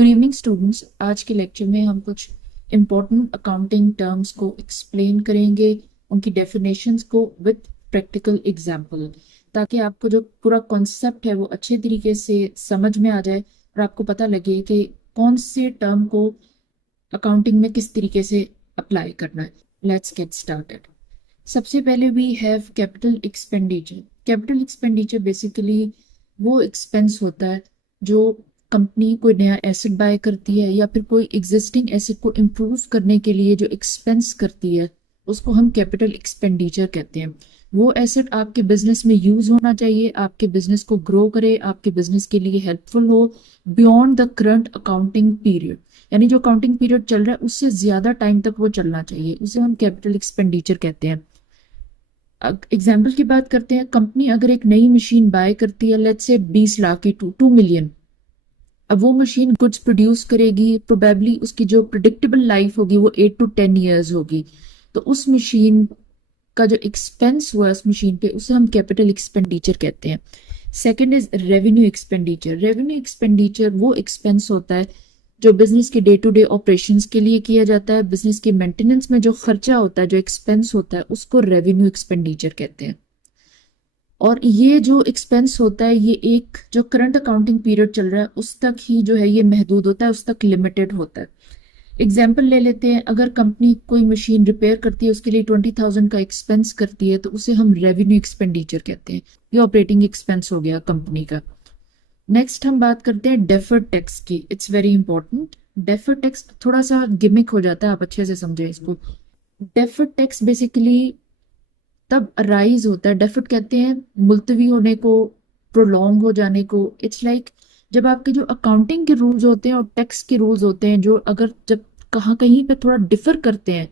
Good evening students. आज के lecture में हम कुछ इम्पोर्टेंट अकाउंटिंग टर्म्स को एक्सप्लेन करेंगे, उनकी डेफिनेशंस को विद प्रैक्टिकल एग्जांपल, ताकि आपको जो पूरा कॉन्सेप्ट है वो अच्छे तरीके से समझ में आ जाए और आपको पता लगे कि कौन से टर्म को अकाउंटिंग में किस तरीके से अप्लाई करना है। Let's get started. सबसे पहले we have capital expenditure. Capital expenditure basically वो एक्सपेंस होता है जो कंपनी कोई नया एसेट बाय करती है या फिर कोई एग्जिस्टिंग एसेट को इम्प्रूव करने के लिए जो एक्सपेंस करती है उसको हम कैपिटल एक्सपेंडिचर कहते हैं। वो एसेट आपके बिजनेस में यूज होना चाहिए, आपके बिजनेस को ग्रो करे, आपके बिजनेस के लिए हेल्पफुल हो beyond the current accounting period, यानी जो अकाउंटिंग पीरियड चल रहा है उससे ज्यादा टाइम तक वो चलना चाहिए, उसे हम कैपिटल एक्सपेंडिचर कहते हैं। एग्जाम्पल की बात करते हैं, कंपनी अगर एक नई मशीन बाय करती है लेट्स से 20 लाख की 2 मिलियन, अब वो मशीन गुड्स प्रोड्यूस करेगी, प्रोबेबली उसकी जो प्रिडिक्टेबल लाइफ होगी वो 8 to 10 ईयर्स होगी, तो उस मशीन का जो एक्सपेंस हुआ उस मशीन पे उसे हम कैपिटल एक्सपेंडिचर कहते हैं। Second is revenue expenditure. Revenue expenditure वो एक्सपेंस होता है जो बिजनेस के डे टू डे ऑपरेशंस के लिए किया जाता है, बिजनेस के मेंटेनेंस में जो खर्चा होता है, जो एक्सपेंस होता है उसको रेवेन्यू एक्सपेंडिचर कहते हैं। और ये जो एक्सपेंस होता है ये एक जो करंट अकाउंटिंग पीरियड चल रहा है उस तक ही जो है ये महदूद होता है, उस तक लिमिटेड होता है। एग्जाम्पल ले लेते हैं, अगर कंपनी कोई मशीन रिपेयर करती है उसके लिए 20,000 का एक्सपेंस करती है तो उसे हम रेवेन्यू एक्सपेंडिचर कहते हैं, ये ऑपरेटिंग एक्सपेंस हो गया कंपनी का। नेक्स्ट हम बात करते हैं डेफर्ड टैक्स की। It's very important. Deferred tax थोड़ा सा गिमिक हो जाता है, आप अच्छे से समझे इसको। डेफर्ड टैक्स बेसिकली तब अराइज होता है, डेफर्ड कहते हैं मुलतवी होने को, प्रोलॉन्ग हो जाने को। इट्स लाइक जब आपके जो अकाउंटिंग के रूल्स होते हैं और टैक्स के रूल्स होते हैं जो अगर जब कहीं पे थोड़ा डिफर करते हैं,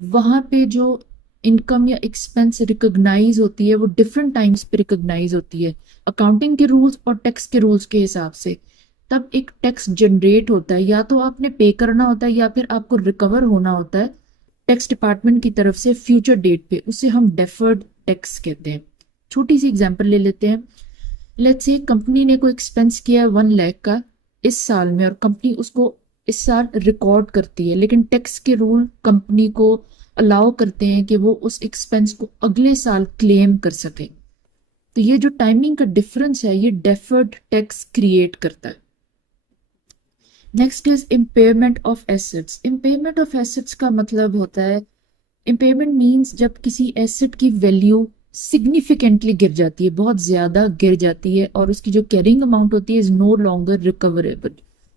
वहां पे जो इनकम या एक्सपेंस रिकॉग्नाइज होती है वो डिफरेंट टाइम्स पे रिकॉग्नाइज होती है अकाउंटिंग के रूल्स और टैक्स के रूल्स के हिसाब से। तब एक टैक्स जनरेट होता है, या तो आपने पे करना होता है या फिर आपको रिकवर होना होता है टैक्स डिपार्टमेंट की तरफ से फ्यूचर डेट पे, उसे हम डेफर्ड टैक्स कहते हैं। छोटी सी एग्जांपल ले लेते हैं, लेट्स से कंपनी ने कोई एक्सपेंस किया है 1 लाख का इस साल में और कंपनी उसको इस साल रिकॉर्ड करती है, लेकिन टैक्स के रूल कंपनी को अलाउ करते हैं कि वो उस एक्सपेंस को अगले साल क्लेम कर सके। तो ये जो टाइमिंग का डिफरेंस है ये डेफर्ड टैक्स क्रिएट करता है। Next is impairment of assets. Impairment of assets का मतलब होता है, इम्पेयरमेंट मीन्स जब किसी एसेट की वैल्यू सिग्निफिकेंटली गिर जाती है, बहुत ज्यादा गिर जाती है और उसकी जो कैरिंग अमाउंट होती है इज नो लॉन्गर रिकवरेबल,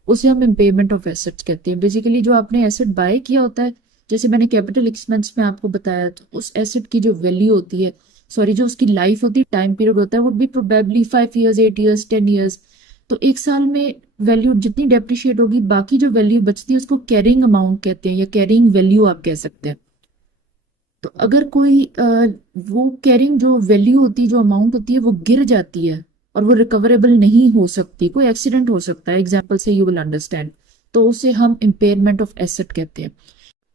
उसे हम इम्पेयरमेंट ऑफ एसेट्स कहते हैं। बेसिकली जो आपने एसेट बाय किया होता है, जैसे मैंने कैपिटल एक्सपेंस में आपको बताया, तो उस एसेट की जो वैल्यू होती है, सॉरी जो उसकी लाइफ होती है, टाइम पीरियड होता है, would be probably 5 years, 8 years, 10 years. तो एक साल में वैल्यू जितनी डेप्रिशिएट होगी, बाकी जो वैल्यू बचती है उसको कैरिंग अमाउंट कहते हैं या कैरिंग वैल्यू आप कह सकते हैं। तो अगर कोई वो कैरिंग जो वैल्यू होती है, जो अमाउंट होती है वो गिर जाती है और वो रिकवरेबल नहीं हो सकती, कोई एक्सीडेंट हो सकता है, एग्जाम्पल से यू विल अंडरस्टैंड, तो उसे हम इम्पेयरमेंट ऑफ एसेट कहते हैं।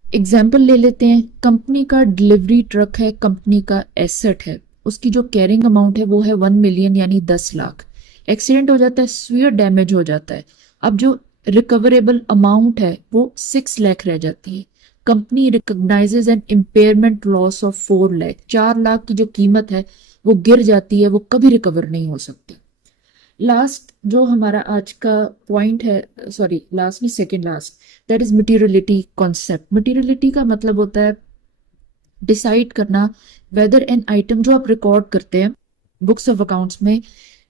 एग्जाम्पल ले लेते हैं, कंपनी का डिलीवरी ट्रक है, कंपनी का एसेट है, उसकी जो कैरिंग अमाउंट है वो है 1 मिलियन यानी 10 लाख। एक्सीडेंट हो जाता है, सीवियर डैमेज हो जाता है, अब जो रिकवरेबल अमाउंट है वो 6 लाख रह जाती है। Company recognises an impairment loss of 4 lakh. 4 lakh की जो कीमत है वो गिर जाती है, वो कभी रिकवर नहीं हो सकती। लास्ट जो हमारा आज का पॉइंट है, सॉरी लास्ट नहीं, second last, that is materiality concept. Materiality का मतलब होता है डिसाइड करना वेदर एन आइटम जो आप रिकॉर्ड करते हैं बुक्स ऑफ अकाउंट्स में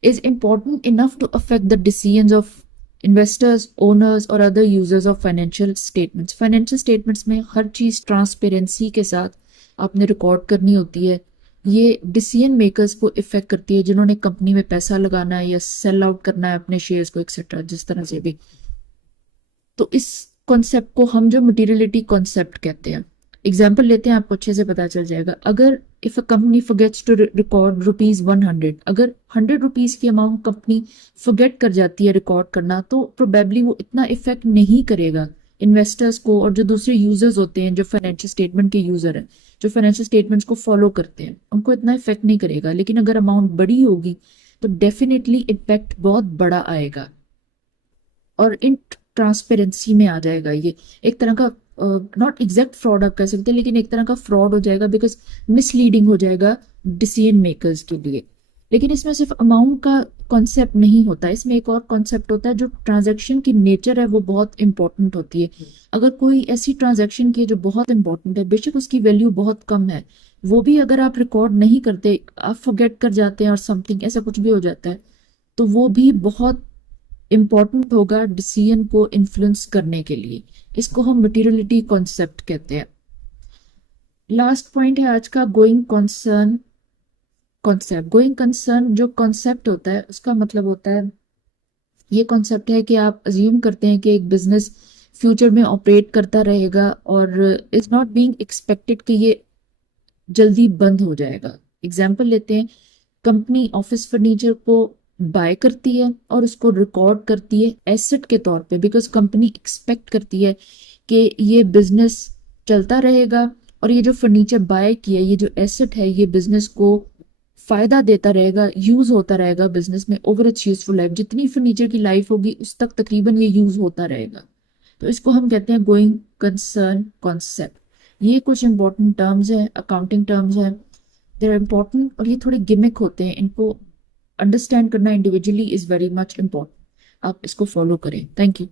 is important enough to affect the decisions of investors, owners और other users of financial statements. Financial statements में हर चीज ट्रांसपेरेंसी के साथ आपने रिकॉर्ड करनी होती है। ये डिसीजन मेकर्स को इफेक्ट करती है जिन्होंने कंपनी में पैसा लगाना है या सेल आउट करना है अपने शेयर्स को, एक्सेट्रा, जिस तरह से भी। तो इस कॉन्सेप्ट को हम जो मटीरियलिटी कॉन्सेप्ट कहते हैं। एग्जाम्पल लेते हैं, आपको अच्छे से पता चल जाएगा। अगर if a company forgets to record ₹100, अगर 100 रुपीज की अमाउंट कंपनी फॉरगेट कर जाती है रिकॉर्ड करना, तो प्रोबेबली वो इतना इफेक्ट नहीं करेगा इन्वेस्टर्स को और जो दूसरे यूजर्स होते हैं, जो फाइनेंशियल स्टेटमेंट के यूजर हैं, जो फाइनेंशियल स्टेटमेंट्स को फॉलो करते हैं, उनको इतना इफेक्ट नहीं करेगा। लेकिन अगर अमाउंट बड़ी होगी तो डेफिनेटली इम्पैक्ट बहुत बड़ा आएगा। और इन ट्रांसपेरेंसी में आ जाएगा। ये एक तरह का नॉट एग्जैक्ट फ्रॉड आप कह सकते हैं, लेकिन एक तरह का फ्रॉड हो जाएगा, बिकॉज मिसलीडिंग हो जाएगा डिसीजन मेकर्स के लिए। लेकिन इसमें सिर्फ अमाउंट का कॉन्सेप्ट नहीं होता, इसमें एक और कॉन्सेप्ट होता है, जो ट्रांजैक्शन की नेचर है वो बहुत इंपॉर्टेंट होती है। अगर कोई ऐसी ट्रांजैक्शन की है जो बहुत इंपॉर्टेंट है, बेशक उसकी वैल्यू बहुत कम है, वो भी अगर आप रिकॉर्ड नहीं करते, आप फॉरगेट कर जाते हैं और समथिंग ऐसा कुछ भी हो जाता है, तो वो भी बहुत इंपॉर्टेंट होगा डिसीजन को इन्फ्लुएंस करने के लिए। इसको हम मटेरियलिटी कॉन्सेप्ट कहते हैं। लास्ट पॉइंट है आज का, going concern concept. Going concern जो कॉन्सेप्ट होता है उसका मतलब होता है, ये कॉन्सेप्ट है कि आप अज्यूम करते हैं कि एक बिजनेस फ्यूचर में ऑपरेट करता रहेगा और इज नॉट बीइंग एक्सपेक्टेड कि ये जल्दी बंद हो जाएगा। एग्जाम्पल लेते हैं, कंपनी ऑफिस फर्नीचर को बाय करती है और उसको रिकॉर्ड करती है एसेट के तौर पे, बिकॉज कंपनी एक्सपेक्ट करती है कि ये बिजनेस चलता रहेगा और ये जो फर्नीचर बाय किया, ये जो एसेट है, ये बिजनेस को फायदा देता रहेगा, यूज होता रहेगा बिजनेस में ओवर इट्स यूजफुल लाइफ। जितनी फर्नीचर की लाइफ होगी उस तक तकरीबन ये यूज होता रहेगा। तो इसको हम कहते हैं गोइंग कंसर्न कॉन्सेप्ट। ये कुछ इंपॉर्टेंट टर्म्स है, अकाउंटिंग टर्म्स है, दे आर इम्पोर्टेंट, और ये थोड़े गिमिक होते हैं, इनको अंडरस्टैंड करना individually is very much important. आप इसको फॉलो करें। Thank you.